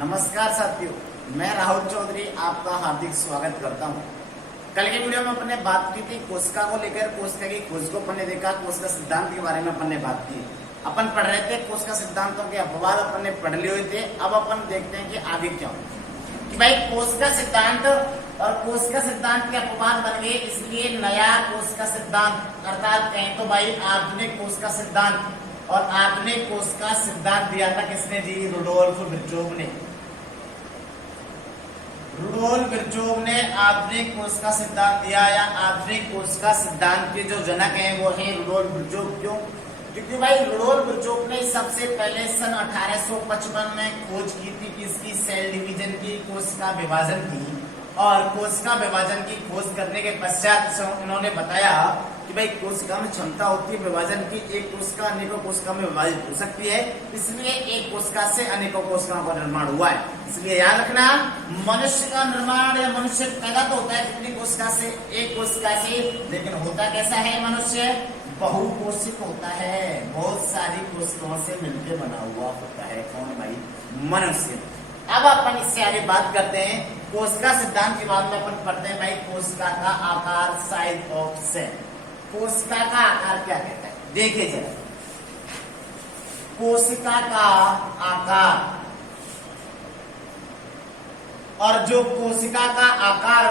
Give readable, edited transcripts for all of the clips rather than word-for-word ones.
नमस्कार साथियों, मैं राहुल चौधरी आपका हार्दिक स्वागत करता हूं। कल के वीडियो में अपन ने बात की थी कोशिका को लेकर, कोशिका की खोज को अपन ने देखा, कोशिका सिद्धांत के बारे में अपन ने बात की। अपन पढ़ रहे थे कोशिका सिद्धांतों के अपवाद अपन ने पढ़ लिए हुए थे। अब अपन देखते हैं कि आगे क्या हो कि भाई कोशिका सिद्धांत और कोशिका सिद्धांत के अपवाद बन गए, इसलिए नया कोशिका सिद्धांत अर्थात कहें तो भाई आधुनिक कोशिका सिद्धांत। और आधुनिक कोशिका सिद्धांत दिया था किसने जी? रुडोल्फ विर्चोव ने। रुडोल्फ विर्चोव ने आधुनिक कोशिका सिद्धांत दिया, या आधुनिक कोशिका सिद्धांत के जो जनक हैं वो हैं रुडोल्फ विर्चोव। क्यों? क्योंकि भाई रुडोल्फ विर्चोव ने सबसे पहले सन 1855 में खोज की थी किसकी? सेल डिवीजन की, कोशिका विभाजन की। और कोशिका विभाजन की खोज करने के पश्चात उन्होंने बताया कि भाई कोशिका में क्षमता होती है विभाजन की, एक कोशिका अनेकों कोशिका में विभाजित हो सकती है, इसलिए एक कोशिका से अनेकों कोशिकाओं का निर्माण हुआ है। इसलिए याद रखना, मनुष्य का निर्माण या मनुष्य पैदा तो होता है कितनी कोशिका से? एक कोशिका से। लेकिन होता कैसा है मनुष्य? बहुकोशिक होता है, बहुत सारी कोशिकाओं से मिलकर बना हुआ होता है। कौन भाई? मनुष्य। अब अपन इससे आगे बात करते हैं कोशिका सिद्धांत के बाद में अपन पढ़ते हैं भाई कोशिका का आकार, साइज ऑफ सेल। कोशिका का आकार क्या कहता है? देखिए जरा, कोशिका का आकार, और जो कोशिका का आकार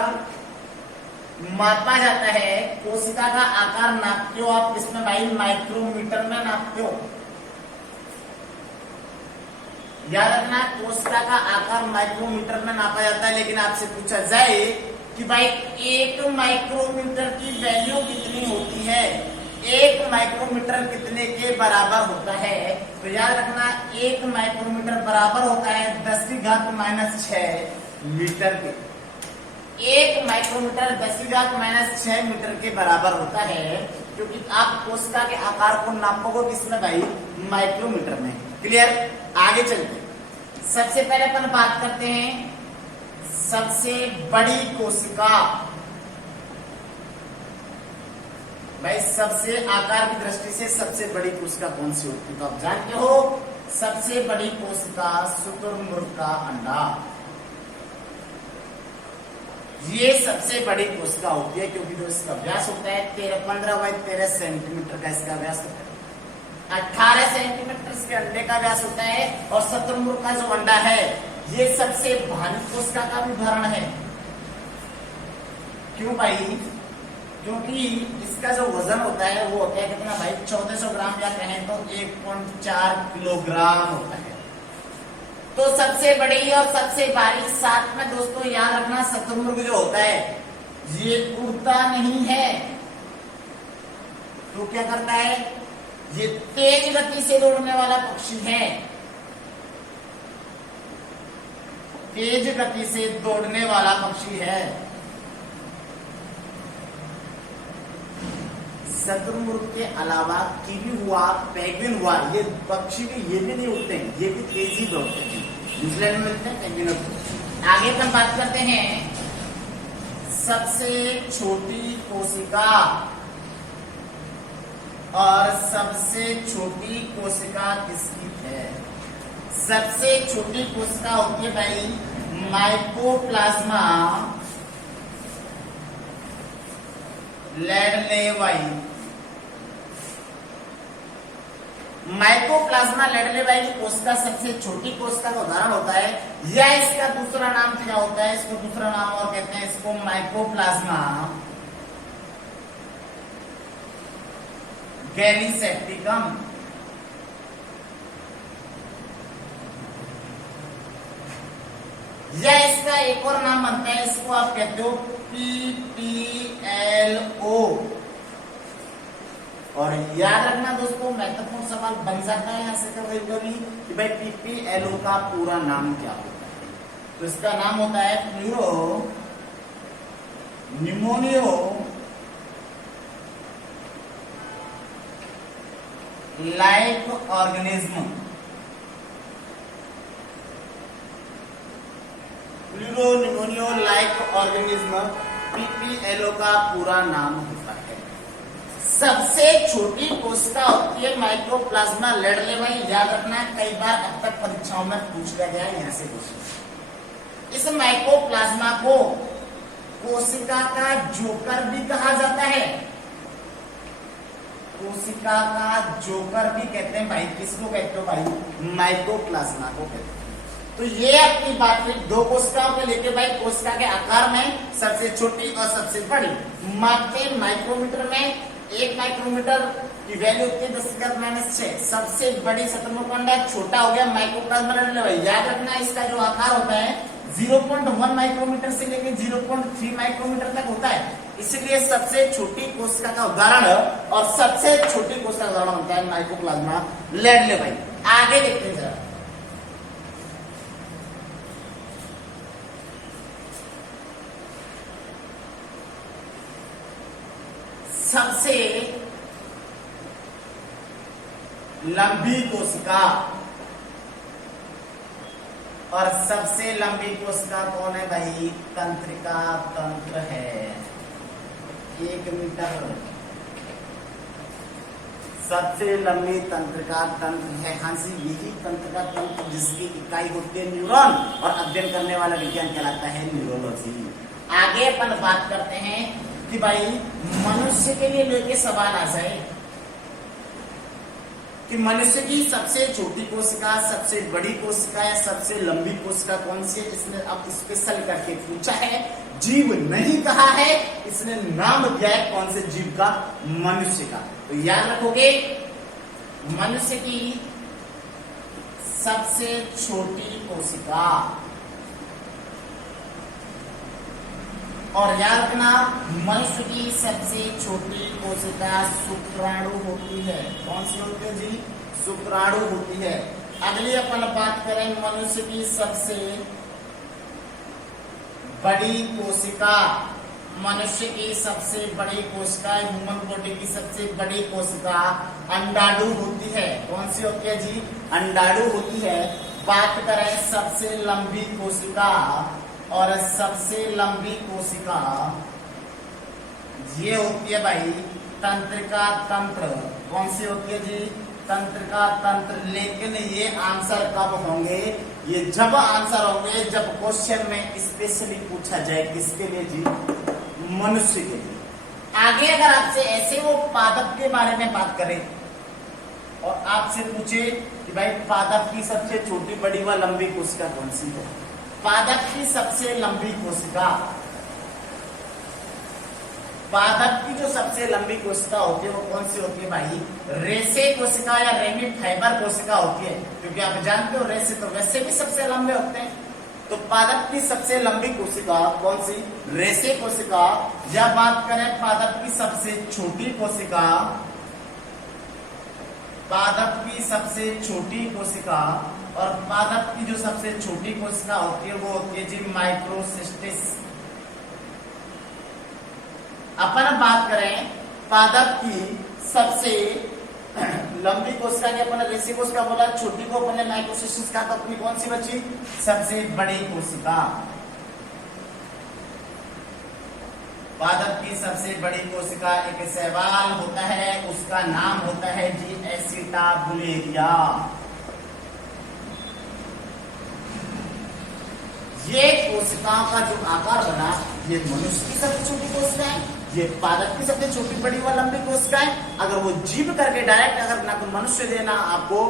मापा जाता है, कोशिका का आकार नापते हो आप इसमें भाई माइक्रोमीटर में नापते हो। याद रखना, कोशिका का आकार माइक्रोमीटर में नापा जाता है। लेकिन आपसे पूछा जाए कि भाई एक माइक्रोमीटर की वैल्यू कितनी होती है, एक माइक्रोमीटर कितने के बराबर होता है? तो याद रखना, एक माइक्रोमीटर बराबर होता है 10⁻⁶ मीटर के। एक माइक्रोमीटर 10⁻⁶ मीटर के बराबर होता है, क्योंकि आप कोशिका के आकार को नापोगे किसमें भाई? माइक्रोमीटर में। क्लियर? आगे चलते सबसे पहले अपन बात करते हैं सबसे बड़ी कोशिका। भाई सबसे आकार की दृष्टि से सबसे बड़ी कोशिका कौन सी होती है? तो आप जानते हो सबसे बड़ी कोशिका शुतुरमुर्ग का अंडा, ये सबसे बड़ी कोशिका होती है, क्योंकि जो इसका व्यास होता है 15 × 13 सेंटीमीटर का इसका व्यास होता है। 18 सेंटीमीटर इसके अंडे का व्यास होता है। और शुतुरमुर्ग का जो अंडा है ये सबसे भारी कोशिका का भी उदाहरण है। क्यों भाई? क्योंकि इसका जो वजन होता है वो होता है कितना भाई? 1400 ग्राम, या कहें तो 1.4 किलोग्राम होता है। तो सबसे बड़ी और सबसे भारी। साथ में दोस्तों याद रखना, शुतुरमुर्ग जो होता है ये उड़ता नहीं है, तो क्या करता है? ये तेज गति से दौड़ने वाला पक्षी है, तेज गति से दौड़ने वाला पक्षी है। शुतुरमुर्ग के अलावा कीवी हुआ, पेंगुइन हुआ, ये पक्षी भी ये भी नहीं उड़ते हैं, ये भी तेजी दौड़ते हैं। न्यूजीलैंड में मिलते हैं पेंगुइन। आगे हम बात करते हैं सबसे छोटी कोशिका, और सबसे छोटी कोशिका किसकी है? सबसे छोटी कोशिका होती है भाई माइकोप्लाज्मा लैडलेवाई। माइकोप्लाज्मा लैडलेवाई की कोशिका सबसे छोटी कोशिका का उदाहरण होता है, या इसका दूसरा नाम क्या होता है? इसको दूसरा नाम और कहते हैं, इसको माइकोप्लाज्मा गैलीसेप्टिकम। या इसका एक और नाम बनता है, इसको आप कहते हो PPLO। और याद रखना दोस्तों, महत्वपूर्ण सवाल बन जाता है यहां से कभी कि भाई PPLO का पूरा नाम क्या होता है? तो इसका नाम होता है pleuropneumonia like organism. Pleuropneumonia like organism PPLO का पूरा नाम होता है। सबसे छोटी कोशिका होती है माइक्रोप्लाज्मा लेडले। भाई याद रखना, कई बार अब तक परीक्षाओं में पूछ लिया गया है, यहां से क्वेश्चन। इस माइक्रोप्लाज्मा को कोशिका का जोकर भी कहा जाता है। कोशिका का जोकर भी कहते हैं भाई। किसको कहते हो भाई? माइक्रोप्लाज्मा को कहते हैं। तो ये अपनी बात हुई दो कोशिकाओं को लेके भाई। कोशिका के आकार में सबसे छोटी और सबसे बड़ी मापते हैं माइक्रोमीटर में। 1 माइक्रोमीटर की वैल्यू होती है 10⁻⁶। सबसे बड़ी शतमोखंड छोटा हो गया माइक्रोप्लाज्मा लेडले। भाई याद रखना, इसका जो आकार होता है 0.1 माइक्रोमीटर से लेकर 0.3 माइक्रोमीटर तक होता है। इसलिए सबसे छोटी कोशिका का उदाहरण और सबसे छोटी कोशिका का उदाहरण होता है माइक्रोप्लाज्मा लेडले। भाई आगे देखते हैं जरा। सबसे लंबी कोशिका और सबसे लंबी कोशिका कौन है भाई? तंत्रिका तंत्र है। 1 मीटर सबसे लंबी तंत्रिका तंत्र है। हाँ जी, यही तंत्रिका तंत्र जिसकी इकाई होती है न्यूरॉन और अध्ययन करने वाला विज्ञान कहलाता है न्यूरोलॉजी। आगे अपन बात करते हैं कि भाई मनुष्य के लिए लेके सवाल आ जाए कि मनुष्य की सबसे छोटी कोशिका, सबसे बड़ी कोशिका या सबसे लंबी कोशिका कौन सी है? इसने अब स्पेशल करके पूछा है, जीव नहीं कहा है, इसने नाम दिया है कौन से जीव का? मनुष्य का। तो याद रखोगे, मनुष्य की सबसे छोटी कोशिका, और याद रखना मनुष्य की सबसे छोटी कोशिका शुक्राणु होती है। कौन सी होती है जी? शुक्राणु होती है। अगली अपन बात करें मनुष्य की सबसे बड़ी कोशिका। मनुष्य की सबसे बड़ी कोशिका, ह्यूमन बॉडी की सबसे बड़ी कोशिका अंडाणु होती है। कौन सी होती है जी? अंडाणु होती है। बात करें सबसे लंबी कोशिका, और सबसे लंबी कोशिका ये होती है भाई तंत्रिका तंत्र। कौन सी होती है जी? तंत्रिका तंत्र। लेकिन ये आंसर कब होंगे? ये जब आंसर होंगे जब क्वेश्चन में स्पेशली पूछा जाए। किसके लिए जी? मनुष्य के लिए। आगे अगर आपसे ऐसे वो पादप के बारे में बात करें और आपसे पूछे कि भाई पादप की सबसे छोटी, बड़ी व लंबी कोशिका कौन सी है? पादप की सबसे लंबी कोशिका, पादप की जो सबसे लंबी कोशिका होती है वो कौन सी होती है भाई? रेसे कोशिका या रेमी फाइबर कोशिका होती है। क्योंकि आप जानते हो रेसे तो वैसे भी सबसे लंबे होते हैं। तो पादप की सबसे लंबी कोशिका कौन सी? रेसे कोशिका। जब बात करें पादप की सबसे छोटी कोशिका, पादप की सबसे छोटी कोशिका और पादप की जो सबसे छोटी कोशिका होती है वो होती है जी माइक्रोसिस्टिस। अपन बात करें पादप की सबसे लंबी कोशिका की, अपन रेसी कोशिका बोला, छोटी को अपन ने माइक्रोसिस्टिस कहा, तो अपनी कौन सी बची? सबसे बड़ी कोशिका। पादप की सबसे बड़ी कोशिका एक शैवाल होता है, उसका नाम होता है जी एसिटाबुलेरिया। ये कोशिकाओं का जो आकार बना, ये मनुष्य की सबसे छोटी कोशिका है, ये पादप की सबसे छोटी, बड़ी व लंबी कोशिका है। अगर वो जीव करके डायरेक्ट अगर ना तो मनुष्य दे ना आपको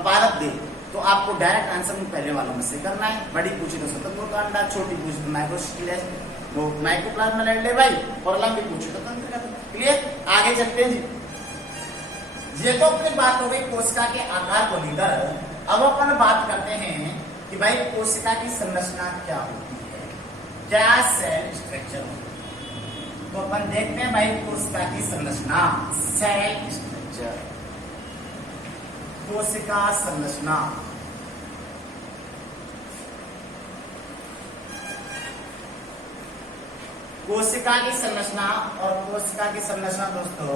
पादप दे, तो आपको डायरेक्ट आंसर पहले वालों में से करना है। बड़ी पूछी तो शतमोखंड, छोटी पूछी तो माइक्रोसिस्टिस, वो माइक्रोप्लाज्मा लेडले भाई, और लंबी पूछी तो तंत्रिका। क्लियर? आगे चलते हैं जी। ये तो अपनी बात हो गई कोशिका के आकार को लेकर। अब अपन बात करते हैं कि भाई कोशिका की संरचना क्या होती है, क्या सेल स्ट्रक्चर होती है। तो अपन देखते हैं भाई कोशिका की संरचना, सेल स्ट्रक्चर, कोशिका संरचना। कोशिका की संरचना और कोशिका की संरचना दोस्तों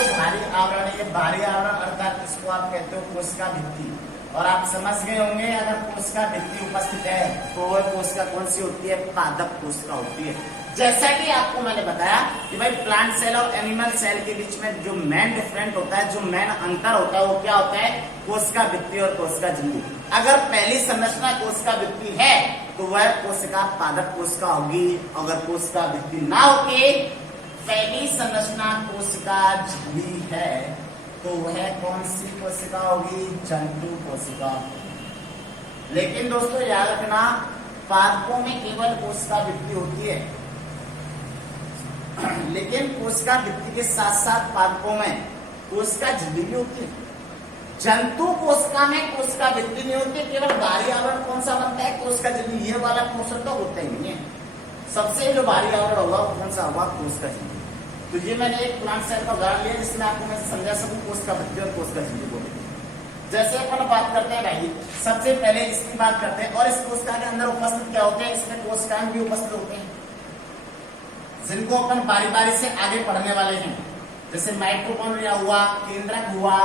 जो भारी आवरण है, ये भारी आवरण अर्थात इसको आप कहते हो कोशिका भित्ति। और आप समझ गए होंगे अगर कोशिका भित्ति उपस्थित है तो वह कोशिका कौन सी होती है? पादप कोशिका होती है। जैसा कि आपको मैंने बताया कि भाई प्लांट सेल और एनिमल सेल के बीच में जो मेन डिफरेंट होता है, जो मेन अंतर होता है वो क्या होता है? कोशिका भित्ति और कोशिका झिल्ली। अगर पहली संरचना कोशिका भित्ति है तो वह कोशिका पादप कोशिका होगी। अगर कोशिका भित्ति ना होके पहली संरचना कोशिका झिल्ली है तो वह कौन सी कोशिका होगी? जंतु कोशिका। लेकिन दोस्तों याद रखना, पादपों में केवल कोशिका भित्ति होती है, लेकिन कोशिका भित्ति के साथ साथ पादपों में कोशिका झिल्ली भी होती है। जंतु कोशिका में कोशिका भित्ति नहीं होती, केवल भारी आवरण कौन सा बनता है? कोशिका झिल्ली। ये वाला पोषण तो होता ही नहीं है। सबसे जो भारी आवरण होगा वो कौन सा होगा? कोशिका झिल्ली। तो ये मैंने एक प्लांट सेल का उदाहरण लिया जिसमें आपको मैं समझा सकूं कोशिका भित्ति और कोशिका झिल्ली बोले। जैसे अपन बात करते हैं भाई, सबसे पहले इसकी बात करते हैं, और इस कोशिका के अंदर उपस्थित क्या होते हैं? इसमें कोशिकाएं भी उपस्थित होते हैं जिनको अपन बारी बारी से आगे पढ़ने वाले हैं। जैसे माइटोकॉन्ड्रिया हुआ, केंद्रक हुआ,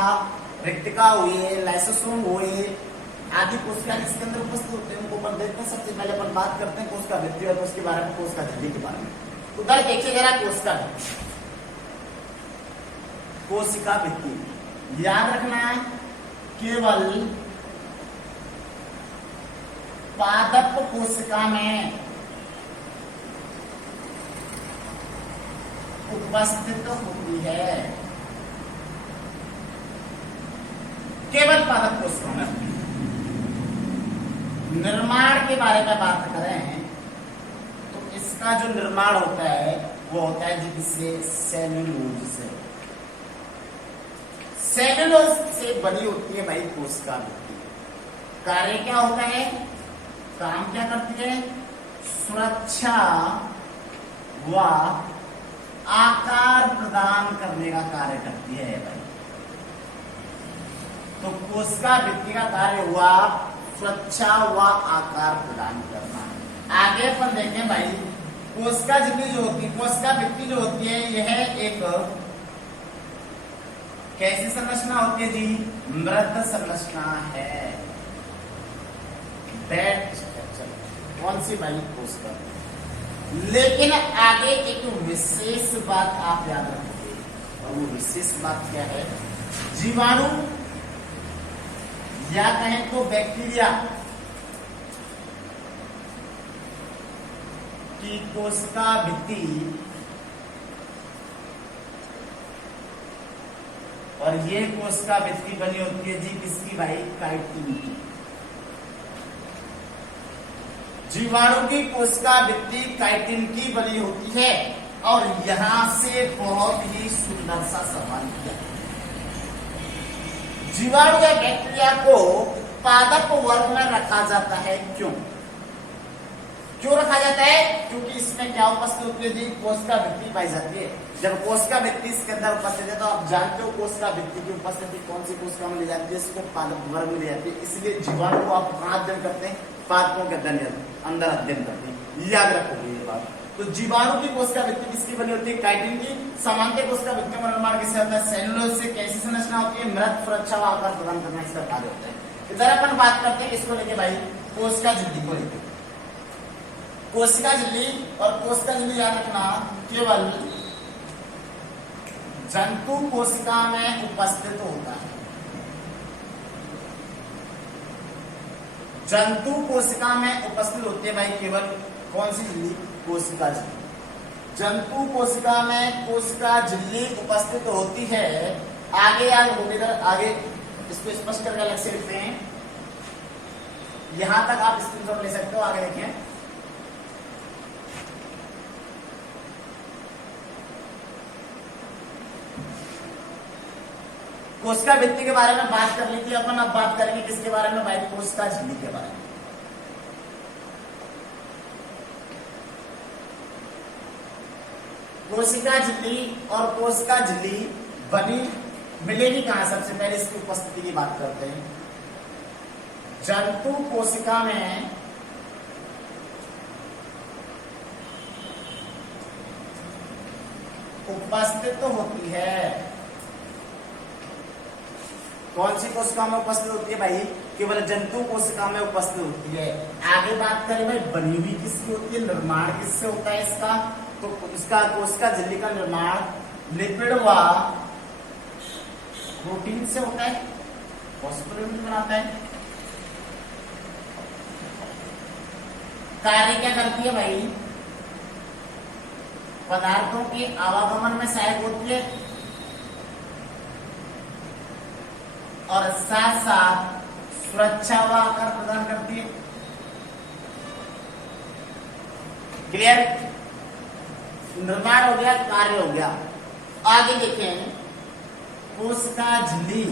रेक्टिका हुए, लाइसोसोम हुए आदि कोशिका इसके अंदर उपस्थित होते हैं। उनको अपन देखते हैं। सबसे पहले अपन बात करते हैं कोशिका भित्ति और उसके बारे में, कोशिका झिल्ली के बारे में। उधर देखिए जरा कोशिका भित्ति। कोशिका भित्ति याद रखना है, केवल पादप कोशिका में उपस्थित होती है। केवल पादप कोशिका में। निर्माण के बारे में बात करें तो इसका जो निर्माण होता है वो होता है जिससे सेल्यूलोज से। सेल्यूलोज से बनी होती है भाई कोशिका भित्ति। कार्य क्या होता है? काम क्या करती है? सुरक्षा व आकार प्रदान करने का कार्य करती है भाई। तो कोशिका भित्ति का कार्य हुआ सुरक्षा व आकार प्रदान करना। आगे अपन देखें भाई, कोशिका झिल्ली जो होती है, कोशिका भित्ति जो होती है, यह एक कैसी संरचना होती है जी? मृत संरचना है। Dead structure. कौन सी भाई? कोशिका। लेकिन आगे एक विशेष बात आप याद रखोगे, और वो विशेष बात क्या है? जीवाणु या कहें तो बैक्टीरिया की कोशिका भित्ति और ये कोशिका भित्ति बनी होती है जी किसकी भाई? काइटिन की। जीवाणु की कोशिका भित्ति काइटिन की बनी होती है। और यहां से बहुत ही सुंदर सा सवाल किया, जीवाणु या बैक्टीरिया को पादप वर्ग में रखा जाता है, क्यों? क्यों रखा जाता है? क्योंकि इसमें क्या उपस्थित होती है जी? कोशिका भित्ति पाई जाती है। जब कोशिका भित्ति इसके अंदर उपस्थित है तो आप जानते हो कोशिका भित्ति की उपस्थिति कौन सी कोशिका में ली जाती है? इसको पादप वर्ग में ली जाती है। इसलिए जीवाणु को आप कहां अध्ययन करते हैं? पादपों के अंदर अध्ययन करते हैं। याद रखोगे ये बात। तो जीवाणु की कोशिका भित्ति किसकी बनी होती है? काइटिन की। सामान्य कोशिका भित्ति का निर्माण किससे होता है? सेल्यूलोज से। कैसी संरचना होती है? मृत सुरक्षा व आकार प्रदान करना इसका कार्य होता है। इधर अपन बात करते हैं किसको लेके भाई? कोशिका झिल्ली को लेकर। कोशिका झिल्ली और कोशिका झिल्ली याद रखना, केवल जंतु कोशिका में उपस्थित होता है। जंतु कोशिका में उपस्थित होती है भाई केवल कौन सी झिल्ली? कोशिका झिल्ली। जंतु कोशिका में कोशिका झिल्ली उपस्थित होती है। आगे आगे इसको स्पष्ट करके अलग से लिखते हैं। यहां तक आप स्क्रीनशॉट ले सकते हो। आगे देखें, कोशिका भित्ति के बारे में बात कर ली थी अपन। अब बात करेंगे किसके बारे में भाई? कोशिका झिल्ली के बारे में। कोशिका झिल्ली और कोशिका झिल्ली बनी मिलेगी कहां? सबसे पहले इसकी उपस्थिति की बात करते हैं। जंतु कोशिका में उपस्थित होती है। कौन सी कोशिका में उपस्थित होती है भाई? केवल जंतु कोशिका में उपस्थित होती है। आगे बात करें भाई बनी हुई किसकी होती है, निर्माण किससे होता है इसका? तो इसका कोशिका झिल्ली का निर्माण लिपिड व प्रोटीन से होता है। फॉस्फोलिपिड बनाता है। कार्य क्या करती है भाई? पदार्थों के आवागमन में सहायक होती है और साथ साथ सुरक्षा व आकार प्रदान करती है। क्लियर? निर्माण हो गया, कार्य हो गया। आगे देखें कोशिका झिल्ली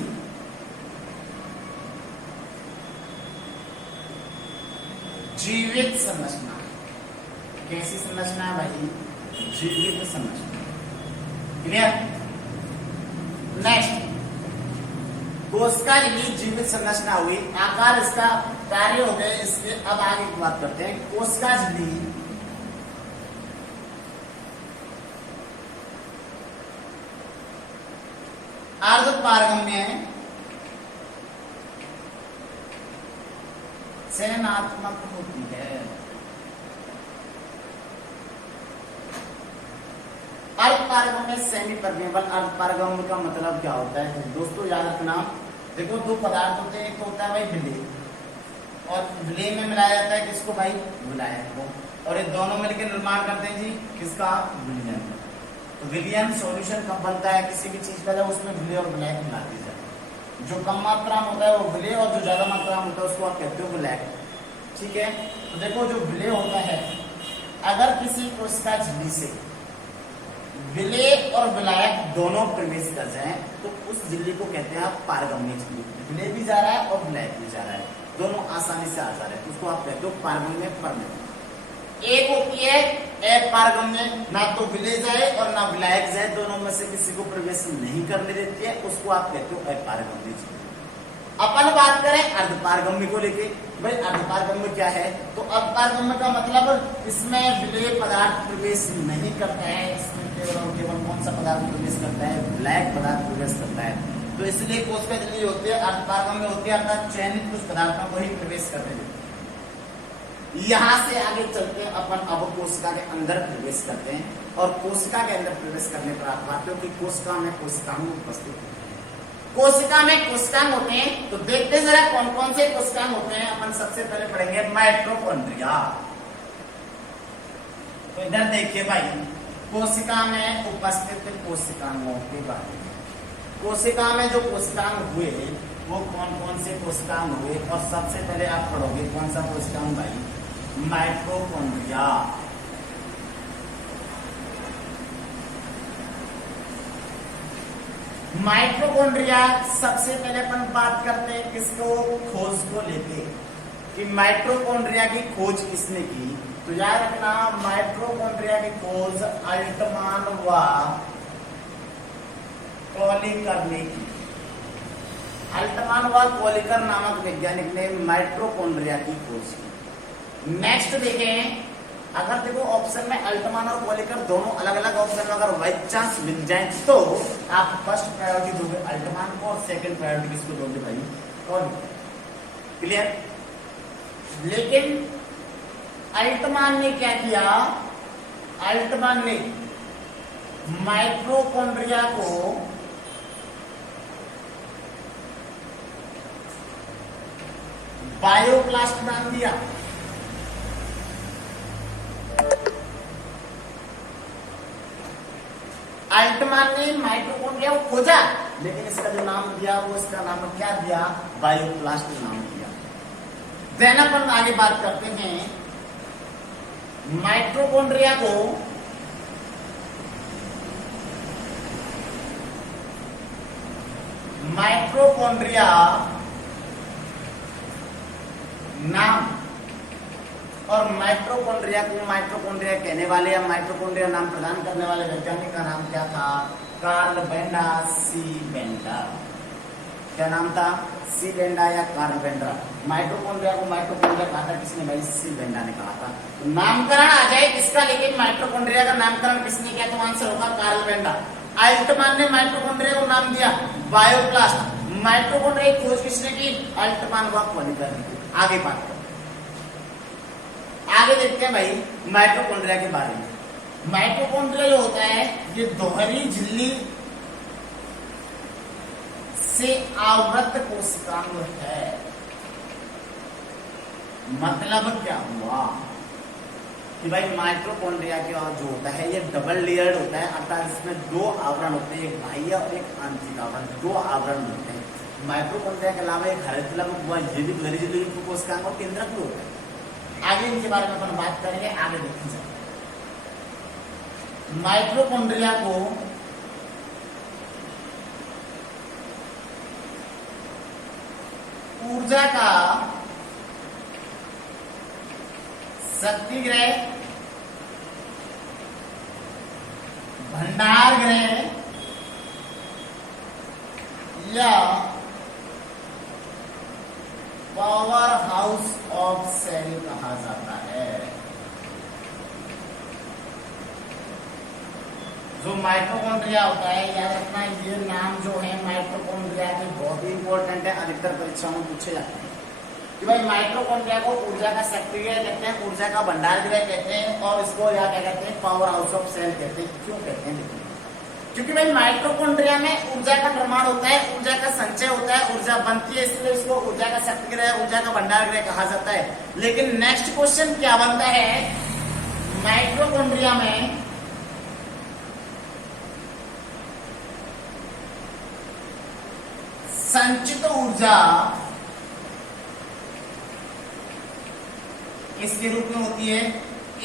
जीवित संरचना। कैसी संरचना है भाई? जीवित संरचना। क्लियर? नेक्स्ट, कोशिका झिल्ली जीवित संरचना हुई, आकार इसका कार्य हो गए। इसके अब आगे की बात करते हैं। कोशिका झिल्ली अर्धपारगम्य चयनात्मक होती है। अर्धपारगम्य सेमी परमेबल। अर्धपारगम्य का मतलब क्या होता है दोस्तों? याद रखना, देखो दो पदार्थ होते हैं। एक तो होता है भाई विलेय, और विलेय में मिलाया जाता है किसको भाई? विलायक को। और ये दोनों मिलकर निर्माण करते हैं जी किसका? विलयन। तो विलयन सॉल्यूशन कब बनता है किसी भी चीज का? जब उसमें विलेय और विलायक मिला दी जाए। जो कम मात्रा में होता है वो विलेय, और जो ज्यादा मात्रा में होता है उसको आप कहते हो विलायक। ठीक है? तो देखो जो विलेय होता है, अगर किसी कोशिका झिल्ली से विलेय और विलायक दोनों प्रवेश कर जाएं तो उस झिल्ली को कहते हैं आप पारगम्य झिल्ली। विलेय भी जा रहा है और विलायक भी जा रहा है, दोनों आसानी से आ जा रहे हैं, उसको आप कहते हो पारगम्य परमेबल। एक होती है अपारगम्य, ना तो विलेय जाए और ना विलायक जाए, दोनों में से किसी को प्रवेश नहीं करने देती है, उसको आप कहते हो अपारगम्य झिल्ली। अपन बात करें अर्धपारगम्य को लेके। भाई अर्धपारगम्य क्या है? तो अर्धपारगम्य का मतलब इसमें विलेय पदार्थ प्रवेश नहीं करता है, इसमें केवल कौन सा पदार्थ प्रवेश करता है? विलायक पदार्थ प्रवेश करता है। तो इसलिए कोशिका झिल्ली होती है अर्धपारगम्य होती है, अर्थात चयनित कुछ पदार्थों को ही प्रवेश करने देती है। यहां से आगे चलते हैं अपन अब कोशिका के अंदर प्रवेश करते हैं, और कोशिका के अंदर प्रवेश करने पर आप पाते हो कि कोशिका में कोशिकांग उपस्थित होते हैं। कोशिका में कोशिकांग होते हैं, तो देखते हैं जरा कौन कौन से कोशिकांग होते हैं। अपन सबसे पहले पढ़ेंगे माइटोकॉन्ड्रिया। तो इधर देखिए भाई, कोशिका में उपस्थित कोशिकांगों के बारे में। कोशिका में जो कोशिकांग हुए वो कौन कौन से कोशिकांग हुए, और सबसे पहले आप पढ़ोगे कौन सा कोशिकांग भाई? माइटोकॉन्ड्रिया। माइटोकॉन्ड्रिया सबसे पहले अपन बात करते हैं किसको? खोज को लेके, कि माइटोकॉन्ड्रिया की खोज किसने की। तो याद रखना, माइटोकॉन्ड्रिया की खोज अल्टमान व कॉलिकर ने की। अल्टमान व कॉलिकर नामक वैज्ञानिक ने माइटोकॉन्ड्रिया की खोज की। नेक्स्ट देखें, अगर देखो ऑप्शन में अल्टमान और कॉलिकर दोनों अलग अलग ऑप्शन में अगर बाई चांस मिल जाए तो आप फर्स्ट प्रायोरिटी दोगे अल्टमान को, और सेकंड प्रायोरिटी किसको दोगे भाई? कॉलिकर। क्लियर? लेकिन अल्टमान ने क्या किया? अल्टमान ने माइटोकॉन्ड्रिया को बायोप्लास्ट नाम दिया। अल्टमान ने माइटोकॉन्ड्रिया को खोजा, लेकिन इसका जो नाम दिया वो इसका नाम क्या दिया? बायोप्लास्ट नाम दिया। देन अपन आगे बात करते हैं माइटोकॉन्ड्रिया को माइटोकॉन्ड्रिया नाम और माइटोकॉन्ड्रिया को माइटोकॉन्ड्रिया कहने वाले या माइटोकॉन्ड्रिया नाम प्रदान करने वाले वैज्ञानिक का नाम क्या था? कार्ल बेंडा सी बेंडा। क्या नाम था? सी बेंडा या कार्ल बेंडा। माइटोकॉन्ड्रिया को माइटोकॉन्ड्रिया कहा था किसने भाई? सी बेंडा ने कहा था। तो नामकरण आ जाए किसका, लेकिन माइटोकॉन्ड्रिया का नामकरण किसने किया? तो आंसर होगा कार्ल बेंडा। अल्टमान ने माइटोकॉन्ड्रिया को नाम दिया बायोप्लास्ट, माइटोकॉन्ड्रिया की खोज किसने की? अल्टमान व कोनिकर ने की। आगे बात करें, आगे देखते हैं भाई माइटोकॉन्ड्रिया के बारे में। माइटोकॉन्ड्रिया जो होता है ये दोहरी झिल्ली से आवृत कोशिकांग है। मतलब क्या हुआ कि भाई माइटोकॉन्ड्रिया का जो होता है ये डबल लेयर्ड होता है, अर्थात इसमें दो आवरण होते हैं, एक बाह्य और एक आंतरिक आवरण, दो आवरण होते हैं। माइटोकॉन्ड्रिया के अलावा एक हरितलम हुआ, ये भी दोहरी झिल्ली कोशिकांग और केंद्रक भी होता है। आगे इनके बारे में अपन बात करेंगे, आगे देखेंगे। माइटोकॉन्ड्रिया को ऊर्जा का शक्ति गृह, भंडार गृह या पावर हाउस ऑफ सेल कहा जाता है। जो माइटोकॉन्ड्रिया होता है, याद रखना ये नाम जो है माइटोकॉन्ड्रिया के बहुत ही इंपॉर्टेंट है, अधिकतर परीक्षाओं में पूछे जाते हैं कि भाई माइटोकॉन्ड्रिया को ऊर्जा का शक्ति गृह कहते हैं, ऊर्जा का भंडार गृह कहते हैं, और इसको या क्या कहते हैं, पावर हाउस ऑफ सेल कहते हैं। क्यों कहते हैं? क्योंकि भाई माइटोकॉन्ड्रिया में ऊर्जा का निर्माण होता है, ऊर्जा का संचय होता है, ऊर्जा बनती है, इसलिए इसको ऊर्जा का शक्ति गृह, ऊर्जा का भंडार गृह कहा जाता है। लेकिन नेक्स्ट क्वेश्चन क्या बनता है, माइटोकॉन्ड्रिया में संचित ऊर्जा किसके रूप में होती है?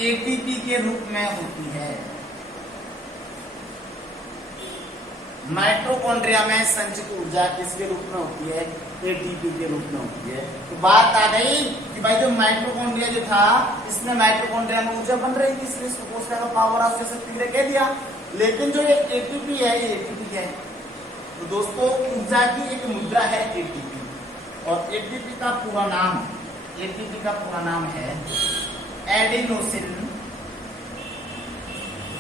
एटीपी के रूप में होती है। माइटोकॉन्ड्रिया में संचित ऊर्जा किसके रूप में होती है? एटीपी के रूप में होती है। तो बात आ गई कि भाई जो माइटोकॉन्ड्रिया जो था, इसमें माइटोकॉन्ड्रिया में ऊर्जा बन रही थी, इसलिए इसको कोशिका का पावर हाउस से शक्ति गृह कह दिया। लेकिन जो ये एटीपी है, ये एटीपी क्या है? तो दोस्तों ऊर्जा की एक मुद्रा है एटीपी, और एटीपी का पूरा नाम, एटीपी का पूरा नाम है adenosine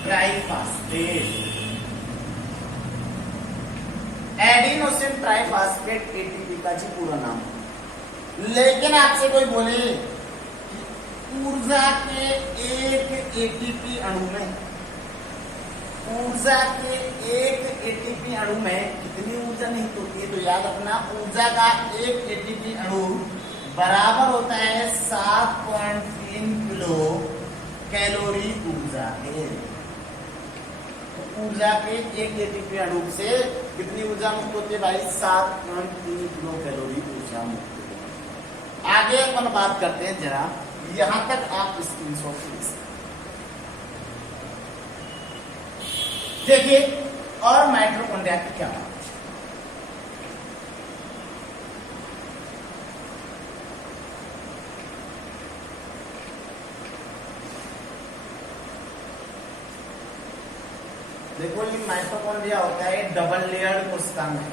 triphosphate. Adenosine triphosphate ATP का जी पूरा नाम। लेकिन आपसे कोई बोले ऊर्जा के एक एटीपी अणु में, ऊर्जा के एक एटीपी अणु में कितनी ऊर्जा निहित होती है? तो याद रखना ऊर्जा का एक एटीपी अणु बराबर होता है 7.3 किलो कैलोरी ऊर्जा के। तो ऊर्जा के एक एटीपी अणु से कितनी ऊर्जा मुक्त होती है भाई? 7.3 किलो कैलोरी ऊर्जा मुक्त होती है। आगे अपन बात करते हैं, जरा यहां तक आप स्क्रीनशॉट ले सकते देखिए। और माइटोकॉन्ड्रिया की क्या बात? देखो ये माइटोकॉन्ड्रिया होता है डबल लेयर्ड कोशिकांग है,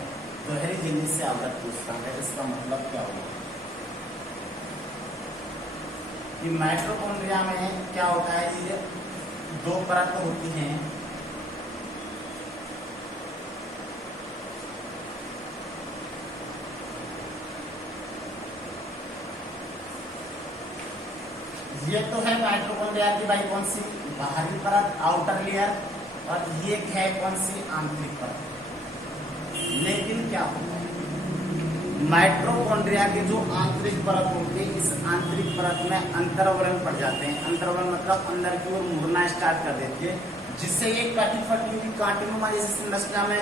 दोहरी झिल्ली से आवृत कोशिकांग है। इसका मतलब क्या हुआ कि माइटोकॉन्ड्रिया में क्या होता है, ये दो परत होती हैं। ये तो है माइटोकॉन्ड्रिया की भाई कौन सी? बाहरी परत, आउटर लेयर, और ये है कौन सी? आंतरिक परत। लेकिन क्या होता है, माइटोकॉन्ड्रिया के जो आंतरिक परत होती है, इस आंतरिक परत में अंतर्वरण पड़ जाते हैं। अंतर्वरण मतलब अंदर की ओर मुड़ना स्टार्ट कर देती है, जिससे ये कटी फटी हुई कांटेनुमा जैसी संरचना में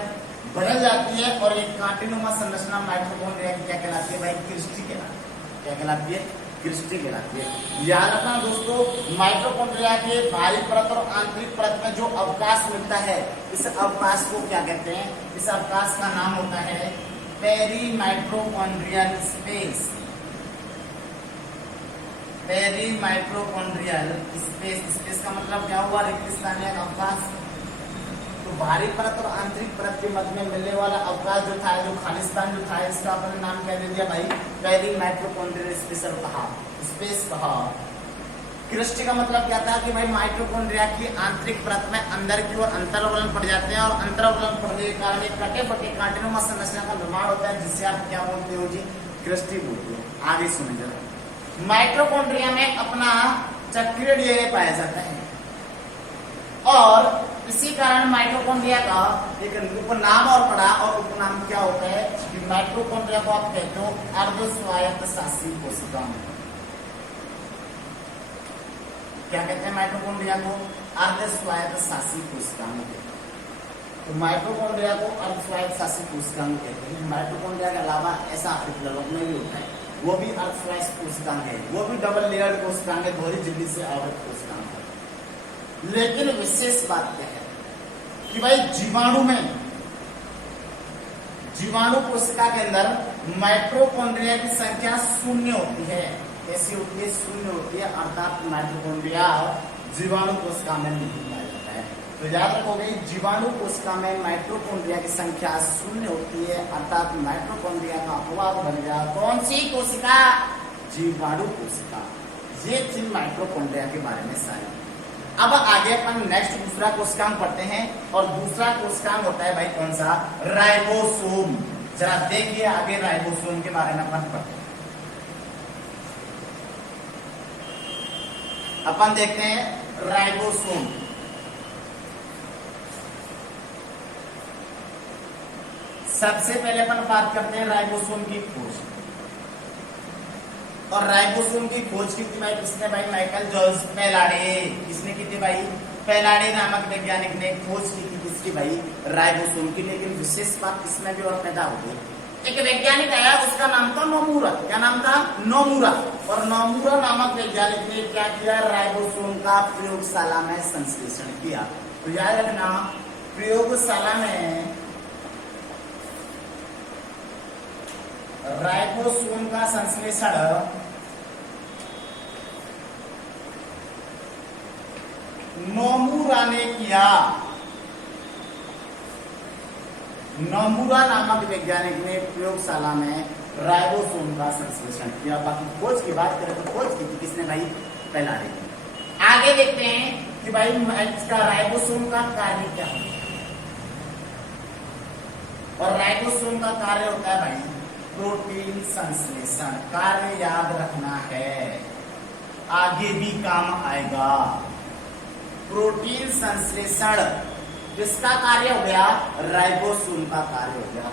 बदल जाती है। और एक कांटेनुमा संरचना माइटोकॉन्ड्रिया की क्या कहलाती है भाई? क्रिस्टी कहलाती है। क्या कहलाती है? क्रिस्टी कहलाती है। याद रखना दोस्तों, माइटोकॉन्ड्रिया के बाहरी परत और आंतरिक परत में जो अवकाश मिलता है, इस अवकाश को क्या कहते हैं? इस अवकाश का नाम होता है पेरीमाइटोकॉन्ड्रियल स्पेस। पेरीमाइटोकॉन्ड्रियल स्पेस, स्पेस का मतलब क्या हुआ? रिक्त स्थान या अवकाश। तो बाहरी परत और आंतरिक परत के मध्य में मिलने वाला अवकाश जो था, जो खालिस्तान जो था, इसका अपने नाम क्या दे दिया भाई? पेरीमाइटोकॉन्ड्रियल स्पेस कहा, स्पेस कहा। क्रिस्टी का मतलब क्या था कि भाई माइटोकॉन्ड्रिया की आंतरिक परत में अंदर की ओर अंतरावलन पड़ जाते हैं और अंतरावलन पड़ने के कारण एक कटे फटे कांटेनुमा संरचना का निर्माण होता है जिससे आप क्या बोलते हो जी, क्रिस्टी बोलते हो। आगे सुनिए जरा। माइटोकॉन्ड्रिया में अपना चक्रीय डीएनए पाया जाता है और इसी कारण माइटोकॉन्ड्रिया का एक उपनाम और पड़ा, और उपनाम क्या होता है कि माइटोकॉन्ड्रिया को आप कहते हो अर्ध स्वायत्त शासी कोशिका। क्या कहते हैं माइटोकॉन्ड्रिया को? अर्ध स्वायत्त शासी कोशिकांग। तो माइटोकॉन्ड्रिया को अर्ध स्वायत्त शासी कोशिकांग कहते हैं। माइटोकॉन्ड्रिया के अलावा ऐसा हरित में भी होता है, वो भी अर्ध स्वायत्त कोशिकांग है, वो भी डबल लेयर्ड कोशिकांग है, दोहरी झिल्ली से आवृत कोशिकांग है। लेकिन विशेष बात क्या है कि भाई जीवाणु में, जीवाणु कोशिका के अंदर माइटोकॉन्ड्रिया की संख्या 0 होती है। कैसी होती है? 0 होती है, अर्थात माइटोकॉन्ड्रिया जीवाणु कोशिका में नहीं पाया जाता है। तो याद रखोगे, जीवाणु कोशिका में माइटोकॉन्ड्रिया की संख्या 0 होती है, अर्थात माइटोकॉन्ड्रिया का अपवाद बन गया। कौन सी कोशिका? जीवाणु कोशिका। ये थी माइटोकॉन्ड्रिया के बारे में सारी। अब आगे अपन नेक्स्ट दूसरा कोशिकांग पढ़ते हैं, और दूसरा कोशिकांग होता है भाई कौन सा? राइबोसोम। जरा देखिए आगे राइबोसोम के बारे में अपन पढ़ते हैं। अपन देखते हैं राइबोसोम। सबसे पहले अपन बात करते हैं राइबोसोम की खोज। और राइबोसोम की खोज की थी भाई किसने? भाई माइकल जॉर्ज पेलाडे। किसने की थी भाई? पेलाडे नामक वैज्ञानिक ने खोज की थी किसकी? भाई राइबोसोम की। लेकिन विशेष बात किसमें भी और पैदा हो गई, एक वैज्ञानिक आया, उसका नाम था नोमुरा। क्या नाम था? नोमुरा। और नोमुरा नामक वैज्ञानिक ने क्या किया? राइबोसोम का प्रयोगशाला में संश्लेषण किया। तो याद रखना, प्रयोगशाला में राइबोसोम का संश्लेषण नोमुरा ने किया। नोमुरा नामक वैज्ञानिक ने प्रयोगशाला में राइबोसोम का संश्लेषण किया। बाकी खोज की बात करें तो खोज की थी किसने? भाई पेलाडे ने। आगे देखते हैं कि भाई इसका राइबोसोम का कार्य क्या है। और राइबोसोम का कार्य होता है भाई प्रोटीन संश्लेषण। कार्य याद रखना है, आगे भी काम आएगा। प्रोटीन संश्लेषण किसका कार्य हो गया? राइबोसोम का कार्य हो गया।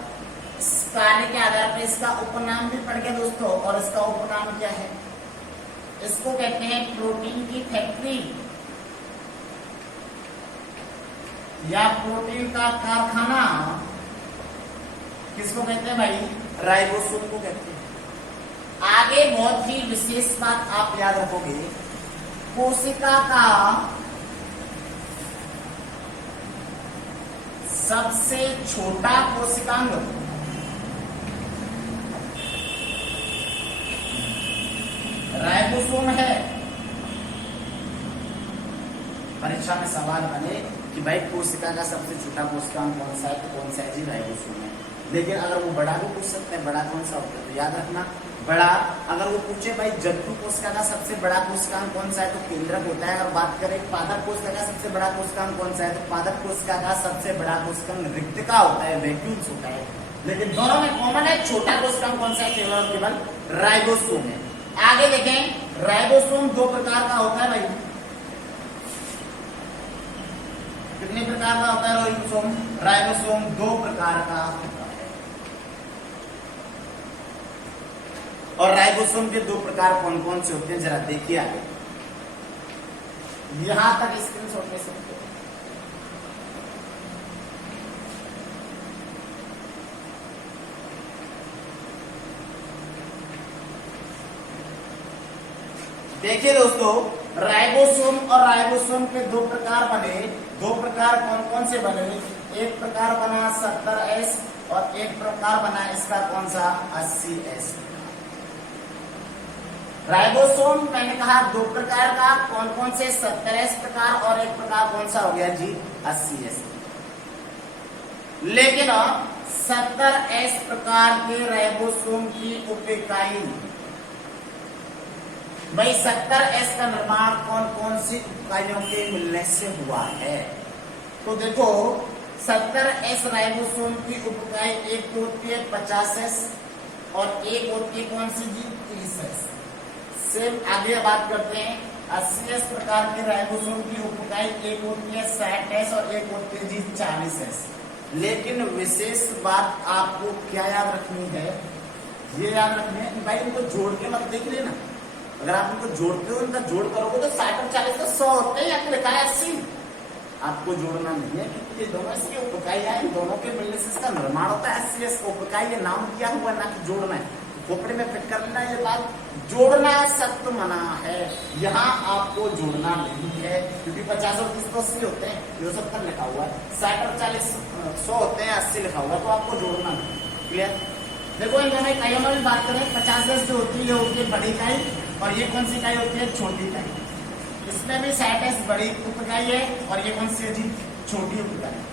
इस कार्य के आधार पर इसका उपनाम भी पढ़ गए दोस्तों, और इसका उपनाम क्या है? इसको कहते हैं प्रोटीन की फैक्ट्री या प्रोटीन का कारखाना। किसको कहते हैं भाई? राइबोसोम को कहते हैं। आगे बहुत ही विशेष बात आप याद रखोगे, कोशिका का सबसे छोटा कोशिकांग राइबोसोम है। परीक्षा में सवाल बने कि भाई कोशिका का सबसे छोटा कोशिकांग कौन सा है, तो कौन सा है जी? राइबोसोम है। लेकिन अगर वो बड़ा भी पूछ सकते हैं, बड़ा कौन सा होता है? तो याद रखना बड़ा, अगर वो पूछे भाई जंतु कोशिका का सबसे बड़ा कोशिकांग कौन सा है, तो केंद्रक होता है। और बात करें पादप कोशिका का सबसे बड़ा कोशिकांग कौन सा है, तो पादप कोशिका का सबसे बड़ा कोशिकांग रिक्तिका होता है, वैक्यूल्स होता है। लेकिन दोनों में कॉमन है, छोटा कोशिकांग कौन सा है? केवल और केवल राइबोसोम है। आगे देखें, राइबोसोम 2 प्रकार का होता है भाई। कितने प्रकार का होता है राइबोसोम? राइबोसोम 2 प्रकार का होता है। और राइबोसोम के 2 प्रकार कौन कौन से होते हैं जरा देखिए आगे। यहां तक स्क्रीनशॉट ले सकते हो। देखिए दोस्तों, राइबोसोम और राइबोसोम के 2 प्रकार बने। 2 प्रकार कौन कौन से बने? एक प्रकार बना 70S और एक प्रकार बना इसका कौन सा? 80S। राइबोसोम मैंने कहा 2 प्रकार का, कौन कौन से? 70S प्रकार और एक प्रकार कौन सा हो गया जी? 80S। लेकिन 70S प्रकार के राइबोसोम की उप इकाई भाई 70S का निर्माण कौन कौन सी इकाइयों के मिलने से हुआ है? तो देखो 70S राइबोसोम की उपइकाई एक होती है 50S और एक होती है कौन सी जी 30S। सेम आगे बात करते हैं 80S प्रकार के राइबोसोम की उपइकाई एक होती है 60S और एक होती है जी 40S। लेकिन विशेष बात आपको क्या याद रखनी है, ये याद रखनी है कि भाई इनको जोड़ के मत देख लेना। अगर आप इनको जोड़ते हो, इनका जोड़ करोगे तो 60 और 40 तो 100 होते हैं, या लिखा है 80। आपको जोड़ना नहीं है क्योंकि ये दोनों इसकी उपइकाई है, इन दोनों के मिलने से इसका निर्माण होता है 80S उपइकाई। ये नाम किया हुआ ना कि जोड़ना है, खोपड़े में फिट कर लेना। ये बात जोड़ना सख्त मना है, यहाँ आपको जोड़ना नहीं है क्योंकि 50 और 30 तो 80 होते हैं, ये 70 लिखा हुआ है, 60 और 40 100 होते हैं, 80 लिखा हुआ है, तो आपको जोड़ना नहीं। क्लियर? देखो इन दोनों इकाइयों में भी बात करें 50S जो होती है ये होती है बड़ी इकाई और ये कौन सी इकाई होती है छोटी इकाई। इसमें भी 60S बड़ी उपइकाई है और ये कौन सी है जी छोटी उपइकाई।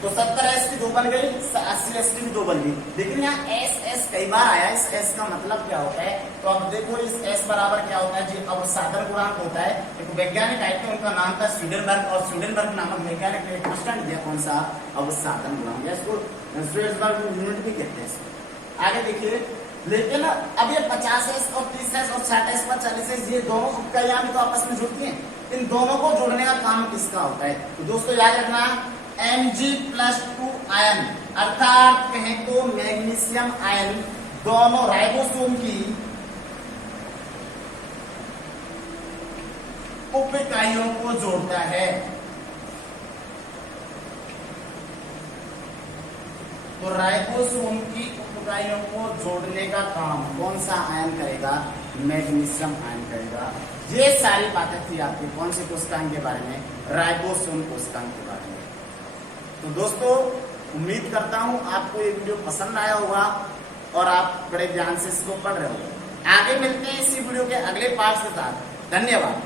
तो 70S की दो बन गई, 80S की भी दो बन गई। लेकिन यहाँ SS कई बार आया, इस S का मतलब क्या होता है? तो अब देखो इस S बराबर क्या होता है जी अवसादन गुणांक होता है। एक वैज्ञानिक आए थे, उनका नाम था स्वीडनबर्ग और स्वीडनबर्ग नामक वैज्ञानिक ने कांस्टेंट दिया कौन सा अवसादन गुणांक, इसको स्वीडनबर्ग यूनिट भी कहते हैं। आगे देखिए, लेकिन अब ये 50S और 30S और 60S और 40S ये दोनों उपइकाइयां भी तो आपस में जुड़ती हैं, इन दोनों को जोड़ने का काम किसका होता है? तो दोस्तों याद रखना Mg+2 आयन, अर्थात कहें तो मैग्नीशियम आयन दोनों राइबोसोम की उपइकाइयों को जोड़ता है। तो राइबोसोम की उपइकाइयों को जोड़ने का काम कौन सा आयन करेगा? मैग्नीशियम आयन करेगा। ये सारी बातें थी आपकी कौन से कोशिकांग के बारे में? राइबोसोम कोशिकांग के बारे में। तो दोस्तों उम्मीद करता हूं आपको ये वीडियो पसंद आया होगा और आप बड़े ध्यान से इसको पढ़ रहे होंगे। आगे मिलते हैं इसी वीडियो के अगले पार्ट के साथ। धन्यवाद।